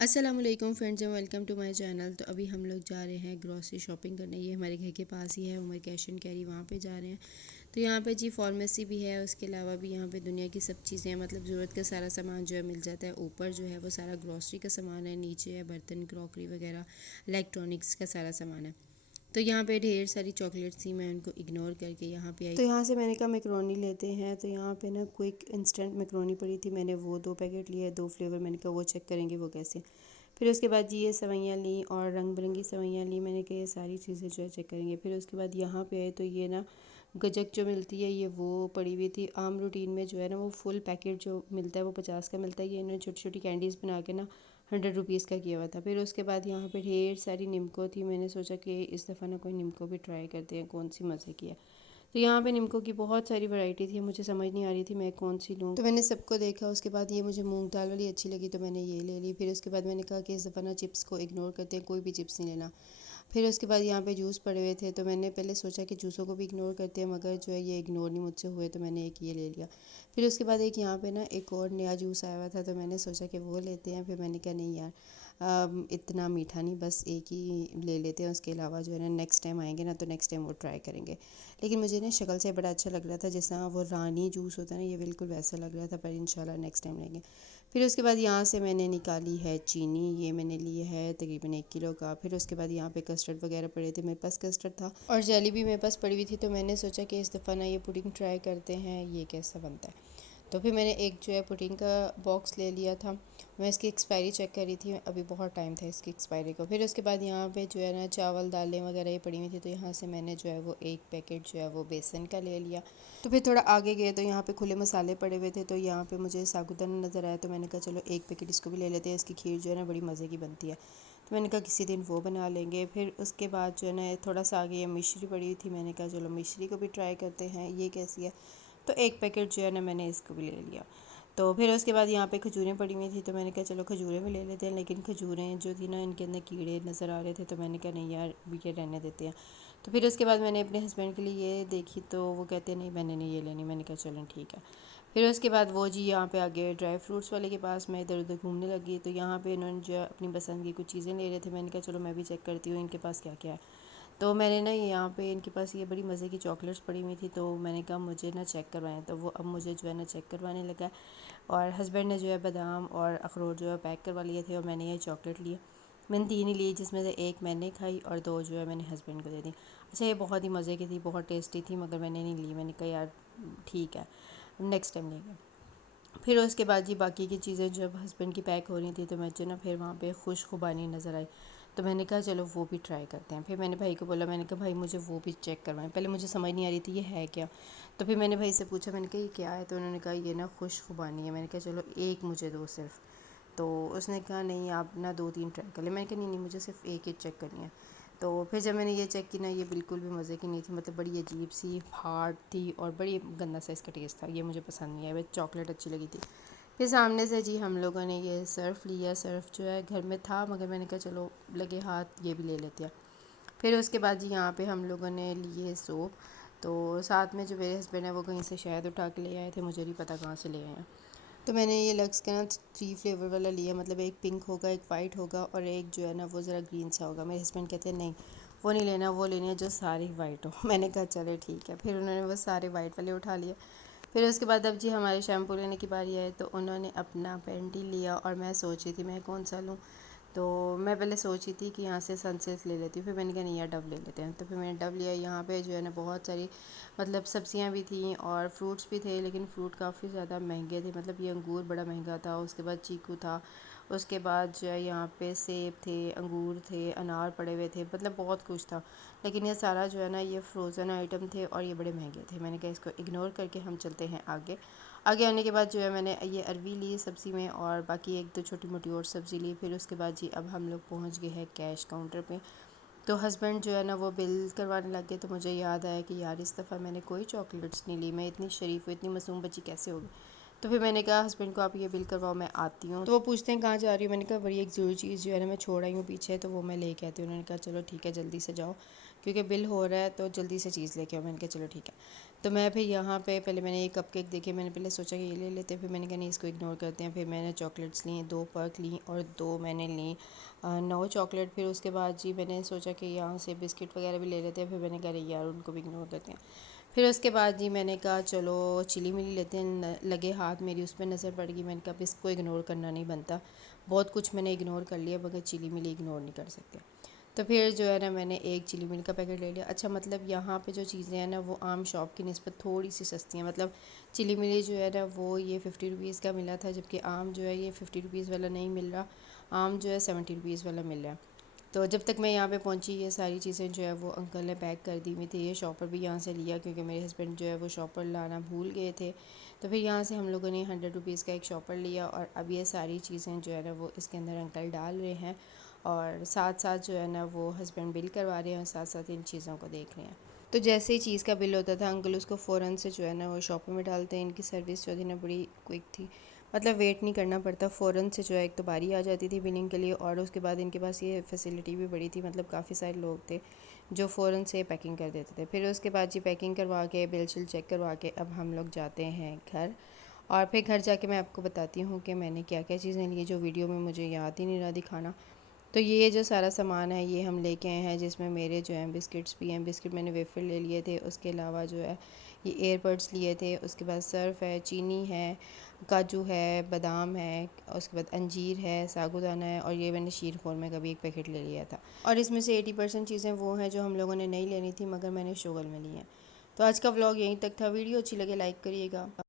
अस्सलामुअलैकुम friends and welcome to my channel. तो अभी हम लोग जा रहे हैं ग्रॉसरी शॉपिंग करने। ये हमारे घर के पास ही है उमर कैश एंड कैरी, वहाँ पे जा रहे हैं। तो यहाँ पे जी फार्मेसी भी है, उसके अलावा भी यहाँ पे दुनिया की सब चीज़ें मतलब ज़रूरत का सारा सामान जो है मिल जाता है। ऊपर जो है वो सारा ग्रॉसरी का सामान है, नीचे है बर्तन क्रॉकरी वगैरह इलेक्ट्रॉनिक्स का सारा सामान है। तो यहाँ पे ढेर सारी चॉकलेट्स थी, मैं उनको इग्नोर करके यहाँ पे आई। तो यहाँ से मैंने कहा मैक्रोनी लेते हैं। तो यहाँ पे ना क्विक इंस्टेंट मैक्रोनी पड़ी थी, मैंने वो 2 पैकेट लिए, 2 फ्लेवर। मैंने कहा वो चेक करेंगे वो कैसे। फिर उसके बाद जी ये सेवइयाँ ली और रंग बिरंगी सेवइयाँ ली। मैंने कहा ये सारी चीज़ें जो है चेक करेंगे। फिर उसके बाद यहाँ पे आए तो ये ना गजक जो मिलती है ये वो पड़ी हुई थी। आम रूटीन में जो है ना वो फुल पैकेट जो मिलता है वो 50 का मिलता है। ये इन्होंने छोटी छोटी कैंडीज़ बना के ना 100 रुपीज़ का किया हुआ था। फिर उसके बाद यहाँ पे ढेर सारी निम्को थी। मैंने सोचा कि इस दफ़ा ना कोई निम्को भी ट्राई करते हैं, कौन सी मज़े की है। तो यहाँ पे निम्को की बहुत सारी वैरायटी थी, मुझे समझ नहीं आ रही थी मैं कौन सी लूँ। तो मैंने सबको देखा, उसके बाद ये मुझे मूंग दाल वाली अच्छी लगी तो मैंने ये ले ली। फिर उसके बाद मैंने कहा कि इस दफ़ा ना चिप्स को इग्नोर करते हैं, कोई भी चिप्स नहीं लेना। फिर उसके बाद यहाँ पे जूस पड़े हुए थे तो मैंने पहले सोचा कि जूसों को भी इग्नोर करते हैं, मगर जो है ये इग्नोर नहीं मुझसे हुए तो मैंने एक ये ले लिया। फिर उसके बाद एक यहाँ पे ना एक और नया जूस आया हुआ था तो मैंने सोचा कि वो लेते हैं। फिर मैंने कहा नहीं यार, इतना मीठा नहीं, बस एक ही ले लेते हैं। उसके अलावा जो है ना नेक्स्ट टाइम आएंगे ना तो नेक्स्ट टाइम वो ट्राई करेंगे। लेकिन मुझे ना शक्ल से बड़ा अच्छा लग रहा था, जिस तरह वो रानी जूस होता है ना, ये बिल्कुल वैसा लग रहा था। पर इंशाल्लाह नेक्स्ट टाइम लेंगे। फिर उसके बाद यहाँ से मैंने निकाली है चीनी, ये मैंने ली है तकरीबन 1 किलो का। फिर उसके बाद यहाँ पे कस्टर्ड वगैरह पड़े थे, मेरे पास कस्टर्ड था और जेली भी मेरे पास पड़ी हुई थी। तो मैंने सोचा कि इस दफ़ा ना ये पुडिंग ट्राई करते हैं, ये कैसा बनता है। तो फिर मैंने एक जो है पुडिंग का बॉक्स ले लिया था। मैं इसकी एक्सपायरी चेक करी थी, अभी बहुत टाइम था इसकी एक्सपायरी को। फिर उसके बाद यहाँ पे जो है ना चावल दालें वगैरह ये पड़ी हुई थी, तो यहाँ से मैंने जो है वो एक पैकेट जो है वो बेसन का ले लिया। तो फिर थोड़ा आगे गए तो यहाँ पे खुले मसाले पड़े हुए थे, तो यहाँ पे मुझे साबूदाना नज़र आया तो मैंने कहा चलो एक पैकेट इसको भी ले लेते हैं। इसकी खीर जो है ना बड़ी मज़े की बनती है, तो मैंने कहा किसी दिन वो बना लेंगे। फिर उसके बाद जो है ना थोड़ा सा आगे ये मिश्री पड़ी हुई थी, मैंने कहा चलो मिश्री को भी ट्राई करते हैं ये कैसी है। तो एक पैकेट जो है ना मैंने इसको भी ले लिया। तो फिर उसके बाद यहाँ पे खजूरें पड़ी हुई थी तो मैंने कहा चलो खजूरें भी ले लेते हैं। लेकिन खजूरें जो थी ना इनके अंदर कीड़े नज़र आ रहे थे तो मैंने कहा नहीं यार ये रहने देते हैं। तो फिर उसके बाद मैंने अपने हस्बैंड के लिए ये देखी तो वो कहते नहीं मैंने नहीं ये लेनी। मैंने कहा चलो ठीक है। फिर उसके बाद वो जी यहाँ पे आगे ड्राई फ्रूट्स वाले के पास मैं इधर उधर घूमने लगी, तो यहाँ पे इन्होंने जो अपनी पसंद की कुछ चीज़ें ले रहे थे। मैंने कहा चलो मैं भी चेक करती हूँ इनके पास क्या क्या है। तो मैंने ना यहाँ पे इनके पास ये बड़ी मज़े की चॉकलेट्स पड़ी हुई थी तो मैंने कहा मुझे ना चेक करवाएं, तो वो अब मुझे जो है ना चेक करवाने लगा। और हस्बैंड ने जो है बादाम और अखरोट जो है पैक करवा लिए थे और मैंने ये चॉकलेट लिए। मैंने 3 ही ली, जिसमें से एक मैंने खाई और 2 जो है मैंने हस्बैंड को दे दी। अच्छा ये बहुत ही मज़े की थी, बहुत टेस्टी थी, मगर मैंने नहीं ली। मैंने कहा यार ठीक है नेक्स्ट टाइम लेंगे। फिर उसके बाद जी बाकी की चीज़ें जब हस्बैंड की पैक हो रही थी तो मुझे ना फिर वहाँ पे खुशखुबानी नज़र आई, तो मैंने कहा चलो वो भी ट्राई करते हैं। फिर मैंने भाई को बोला, मैंने कहा भाई मुझे वो भी चेक करवाएं। पहले मुझे समझ नहीं आ रही थी ये है क्या, तो फिर मैंने भाई से पूछा, मैंने कहा ये क्या है, तो उन्होंने कहा ये ना खुशखुबानी है। मैंने कहा चलो एक मुझे दो सिर्फ। तो उसने कहा नहीं आप ना 2-3 ट्राई कर ले। मैंने कहा नहीं नहीं मुझे सिर्फ एक ही चेक करनी है। तो फिर जब मैंने ये चेक की ना ये बिल्कुल भी मज़े की नहीं थी, मतलब बड़ी अजीब सी हार्ड थी और बड़ी गंदा सा इसका टेस्ट था, ये मुझे पसंद नहीं आया। बस चॉकलेट अच्छी लगी थी। फिर सामने से जी हम लोगों ने ये सर्फ़ लिया। सर्फ़ जो है घर में था मगर मैंने कहा चलो लगे हाथ ये भी ले लेते हैं। फिर उसके बाद जी यहाँ पे हम लोगों ने लिए सोप। तो साथ में जो मेरे हस्बैंड है वो कहीं से शहद उठा के ले आए थे, मुझे नहीं पता कहाँ से ले आए हैं। तो मैंने ये लक्स का ना 3 फ्लेवर वाला लिया, मतलब एक पिंक होगा, एक वाइट होगा और एक जो है ना वो ज़रा ग्रीन सा होगा। मेरे हस्बैंड कहते हैं नहीं वो नहीं लेना, वो लेनी है जो सारी वाइट हो। मैंने कहा चले ठीक है। फिर उन्होंने वो सारे वाइट वाले उठा लिए। फिर उसके बाद अब जी हमारे शैम्पू लेने की बारी आई तो उन्होंने अपना पेंटी लिया और मैं सोची थी मैं कौन सा लूँ। तो मैं पहले सोची थी कि यहाँ से सनसिल्क ले लेती हूँ, फिर मैंने कहा नहीं यार डव ले लेते हैं। तो फिर मैंने डव लिया। यहाँ पे जो है ना बहुत सारी मतलब सब्जियाँ भी थी और फ्रूट्स भी थे, लेकिन फ़्रूट काफ़ी ज़्यादा महंगे थे। मतलब ये अंगूर बड़ा महंगा था, उसके बाद चीकू था, उसके बाद जो है यहाँ पे सेब थे, अंगूर थे, अनार पड़े हुए थे, मतलब बहुत कुछ था। लेकिन ये सारा जो है ना ये फ्रोज़न आइटम थे और ये बड़े महंगे थे। मैंने कहा इसको इग्नोर करके हम चलते हैं आगे। आगे आने के बाद जो है मैंने ये अरवी ली सब्ज़ी में और बाकी 1-2 छोटी मोटी और सब्ज़ी ली। फिर उसके बाद जी अब हम लोग पहुँच गए हैं कैश काउंटर पे। तो हस्बैंड जो है ना वो बिल करवाने लग गए, तो मुझे याद आया कि यार इस दफ़ा मैंने कोई चॉकलेट्स नहीं ली, मैं इतनी शरीफ हूँ, इतनी मासूम बच्ची कैसे होगी। तो फिर मैंने कहा हस्बैंड को आप ये बिल करवाओ मैं आती हूँ। तो वो पूछते हैं कहाँ जा रही हूँ, मैंने कहा बड़ी एक ज़रूरी चीज़ जो है ना मैं छोड़ आई हूँ पीछे, तो वो मैं लेके आती हूँ। उन्होंने कहा चलो ठीक है जल्दी से जाओ क्योंकि बिल हो रहा है तो जल्दी से चीज़ लेके आओ। मैंने कहा चलो ठीक है। तो मैं फिर यहाँ पे पहले मैंने एक कपकेक देखे, मैंने पहले सोचा कि ये ले लेते हैं, फिर मैंने कहा नहीं इसको इग्नोर करते हैं। फिर मैंने चॉकलेट्स ली, 2 पर्क ली और 2 मैंने ली 9 चॉकलेट। फिर उसके बाद जी मैंने सोचा कि यहाँ से बिस्किट वगैरह भी ले लेते हैं, फिर मैंने कहा अरे यार उनको भी इग्नोर करते हैं। फिर उसके बाद जी मैंने कहा चलो चिली मिली लेते हैं, लगे हाथ मेरी उस पर नज़र पड़ गई। मैंने कहा अब इसको इग्नोर करना नहीं बनता, बहुत कुछ मैंने इग्नोर कर लिया मगर चिली मिली इग्नोर नहीं कर सकते। तो फिर जो है ना मैंने एक चिली मिल्क का पैकेट ले लिया। अच्छा मतलब यहाँ पे जो चीज़ें हैं ना वो आम शॉप की निस्बत थोड़ी सी सस्ती हैं। मतलब चिली मिली जो है ना वो ये 50 रुपीज़ का मिला था, जबकि आम जो है ये 50 रुपीज़ वाला नहीं मिल रहा, आम जो है 70 रुपीज़ वाला मिल रहा है। तो जब तक मैं यहाँ पे पहुँची ये सारी चीज़ें जो है वो अंकल ने पैक कर दी हुई थी। ये शॉपर भी यहाँ से लिया क्योंकि मेरे हस्बैंड जो है वो शॉपर लाना भूल गए थे। तो फिर यहाँ से हम लोगों ने 100 रुपीज़ का एक शॉपर लिया और अब ये सारी चीज़ें जो है ना वो इसके अंदर अंकल डाल रहे हैं और साथ साथ जो है ना वो हस्बैंड बिल करवा रहे हैं और साथ साथ इन चीज़ों को देख रहे हैं। तो जैसे ही चीज़ का बिल होता था अंकल उसको फ़ौरन से जो है ना वो शॉपर में डालते हैं। इनकी सर्विस जो थी ना बड़ी क्विक थी, मतलब वेट नहीं करना पड़ता, फ़ौरन से जो है एक तो बारी आ जाती थी बिलिंग के लिए और उसके बाद इनके पास ये फैसिलिटी भी बड़ी थी, मतलब काफ़ी सारे लोग थे जो फ़ौरन से पैकिंग कर देते थे। फिर उसके बाद जी पैकिंग करवा के बिल शिल चेक करवा के अब हम लोग जाते हैं घर। और फिर घर जाके मैं आपको बताती हूँ कि मैंने क्या क्या चीज़ें ली, जो वीडियो में मुझे याद ही नहीं रहा दिखाना। तो ये जो सारा सामान है ये हम लेके आए हैं, जिसमें मेरे जो हैं बिस्किट्स भी हैं। बिस्किट मैंने वेफर ले लिए थे, उसके अलावा जो है ये एयरबड्स लिए थे, उसके बाद सर्फ है, चीनी है, काजू है, बादाम है, उसके बाद अंजीर है, साबूदाना है और ये मैंने शीर खोरमे का भी एक पैकेट ले लिया था। और इसमें से 80% चीज़ें वो हैं जो हम लोगों ने नहीं लेनी थी मगर मैंने शोगल में ली हैं। तो आज का व्लॉग यहीं तक था। वीडियो अच्छी लगे लाइक करिएगा।